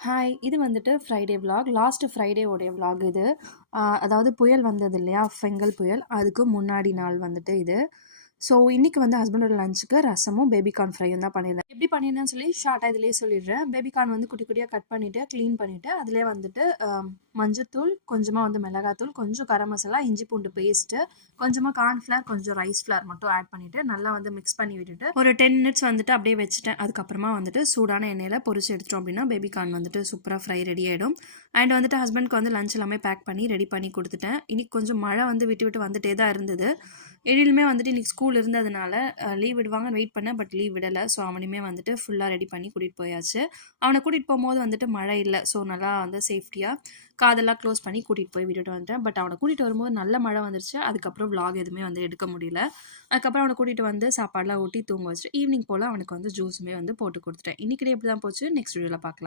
Hi! இது வந்துட்டு Friday vlog. Last Friday உடைய விலாக் இது. அதாவது புயல் வந்தது இல்லையா? ஃபெங்கல் புயல். அதுக்கு முன்னாடி நாள் வந்துட்டு இது. ஸோ, இன்னைக்கு வந்து ஹஸ்பண்டோட லஞ்சுக்கு ரசமும், பேபி கார்ன் ஃப்ரையும் தான் பண்ணியிருந்தேன். எப்படி பண்ணியிருந்தேன்னு சொல்லி ஷார்ட்டா இதிலேயே சொல்லிடுறேன். பேபி கார்ன் வந்து குட்டி குட்டியா கட் பண்ணிட்டு, கிளீன் பண்ணிட்டு, அதிலேயே வந்துட்டு மஞ்சத்தூள், கொஞ்சமா வந்து மிளகாத்தூள், கொஞ்சம் கரம் மசாலா, இஞ்சி பூண்டு பேஸ்ட்டு, கொஞ்சமா கார்ன்ஃப்ளவர், கொஞ்சம் ரைஸ் ஃப்ளவர் மட்டும் ஆட் பண்ணிட்டு, நல்லா வந்து மிக்ஸ் பண்ணி விட்டுட்டு, ஒரு 10 மினிட்ஸ் வந்துட்டு அப்படியே வச்சுட்டேன். அதுக்கப்புறமா வந்துட்டு சூடான எண்ணெயில பொரிச்சு எடுத்துட்டோம் அப்படின்னா, பேபி கார்ன் வந்துட்டு சூப்பரா ஃப்ரை ரெடி ஆயிடும். அண்ட் வந்துட்டு ஹஸ்பண்ட்க்கு வந்து லஞ்ச் எல்லாமே பேக் பண்ணி ரெடி பண்ணி குடுத்துட்டேன். இன்னைக்கு கொஞ்சம் மழை வந்து விட்டு விட்டு வந்துட்டே தான் இருந்தது. எழிலுமே வந்துட்டு இன்னைக்கு ஸ்கூல் இருந்ததுனால லீவ் விடுவாங்கன்னு வெயிட் பண்ணேன். பட் லீவ் விடலை. ஸோ அவனையுமே வந்துட்டு ஃபுல்லாக ரெடி பண்ணி கூட்டிகிட்டு போயாச்சு. அவனை கூட்டிகிட்டு போகும்போது வந்துட்டு மழை இல்லை. ஸோ நல்லா வந்து சேஃப்டியாக காதெல்லாம் க்ளோஸ் பண்ணி கூட்டிகிட்டு போய் விட்டுட்டு வந்துட்டேன். பட் அவனை கூட்டிகிட்டு வரும்போது நல்ல மழை வந்துருச்சு. அதுக்கப்புறம் விலாக் எதுவுமே வந்து எடுக்க முடியல. அதுக்கப்புறம் அவனை கூட்டிகிட்டு வந்து சாப்பாடெலாம் ஊட்டி தூங்க வச்சுட்டு ஈவினிங் போல் அவனுக்கு வந்து ஜூஸுமே வந்து போட்டு கொடுத்துட்டேன். இன்றைக்கி எப்படி தான் போச்சு, நெக்ஸ்ட் வீடியோவில் பார்க்கலாம்.